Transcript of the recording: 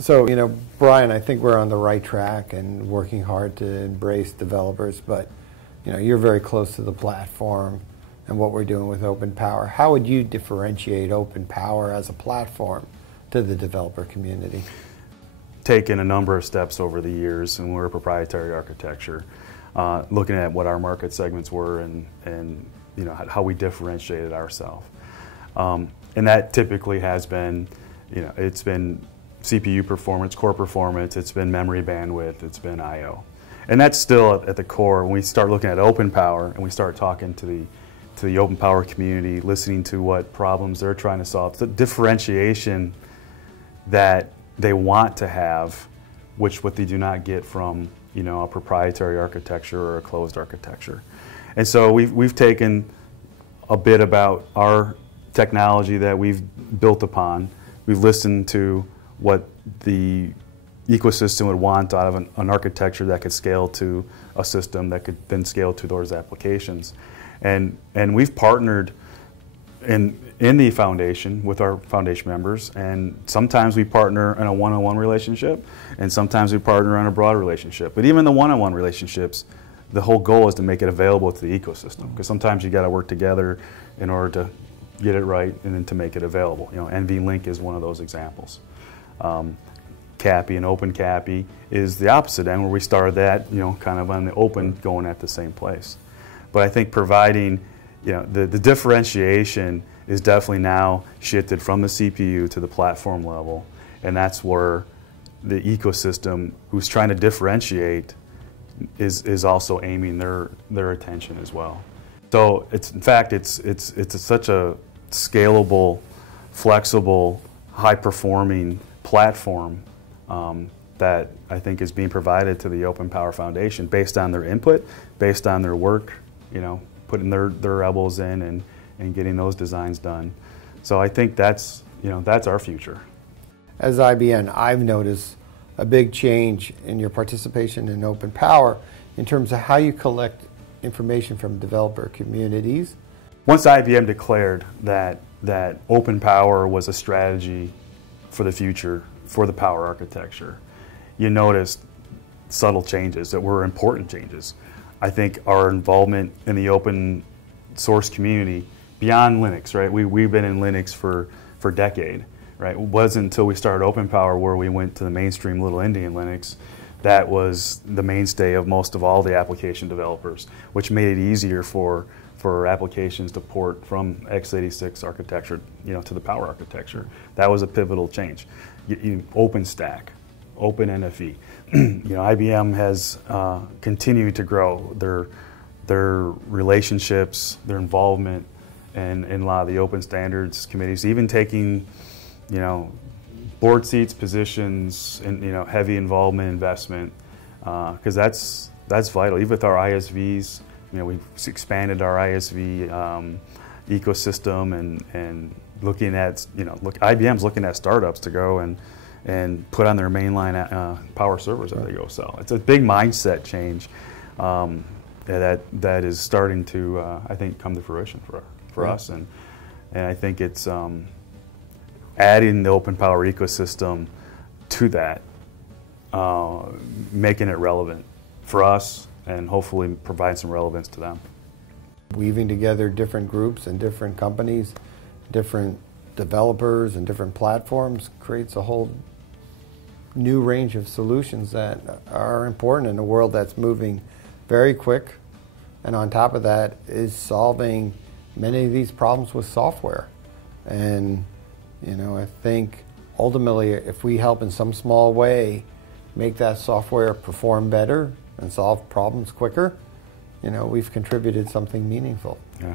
So, Bryan, I think we're on the right track and working hard to embrace developers, but, you're very close to the platform and what we're doing with OpenPOWER. How would you differentiate OpenPOWER as a platform to the developer community? Taken a number of steps over the years, and we're a proprietary architecture, looking at what our market segments were and how we differentiated ourselves. And that typically has been, it's been CPU performance, core performance, it's been memory bandwidth, it's been I/O. And that's still at the core. When we start looking at OpenPOWER and we start talking to the OpenPOWER community, listening to what problems they're trying to solve, the differentiation that they want to have, what they do not get from a proprietary architecture or a closed architecture. And so we've taken a bit about our technology that we've built upon. We've listened to what the ecosystem would want out of an architecture that could scale to a system that could then scale to those applications. And we've partnered in the foundation with our foundation members, and sometimes we partner in a one-on-one relationship, and sometimes we partner on a broad relationship. But even the one-on-one relationships, the whole goal is to make it available to the ecosystem, because sometimes you got to work together in order to get it right and then to make it available. NVLINK is one of those examples. CAPI and OpenCAPI is the opposite end, where we started that, kind of on the open, going at the same place. But I think providing, the differentiation is definitely now shifted from the CPU to the platform level, and that's where the ecosystem who's trying to differentiate is also aiming their attention as well. So in fact it's such a scalable, flexible, high-performing platform that I think is being provided to the OpenPOWER Foundation based on their input, based on their work, putting their elbows in and getting those designs done. So I think that's our future. As IBM, I've noticed a big change in your participation in OpenPOWER in terms of how you collect information from developer communities. Once IBM declared that OpenPOWER was a strategy for the future, for the power architecture, you noticed subtle changes that were important changes. I think our involvement in the open source community beyond Linux, right? We've been in Linux for a decade, right? It wasn't until we started OpenPOWER where we went to the mainstream little Endian Linux that was the mainstay of most of all the application developers, which made it easier for applications to port from x86 architecture, to the power architecture. That was a pivotal change. OpenStack, OpenNFV. IBM has continued to grow their relationships, their involvement in a lot of the open standards committees, even taking, board seats, positions, and heavy involvement, investment, because that's vital. Even with our ISVs, we've expanded our ISV ecosystem and looking at, IBM's looking at startups to go and put on their mainline power servers that they go sell. It's a big mindset change that is starting to, I think, come to fruition for us, and I think it's adding the OpenPOWER ecosystem to that, making it relevant for us, and hopefully provide some relevance to them. Weaving together different groups and different companies, different developers and different platforms creates a whole new range of solutions that are important in a world that's moving very quick, and on top of that is solving many of these problems with software. And I think ultimately if we help in some small way make that software perform better and solve problems quicker, we've contributed something meaningful. Yeah.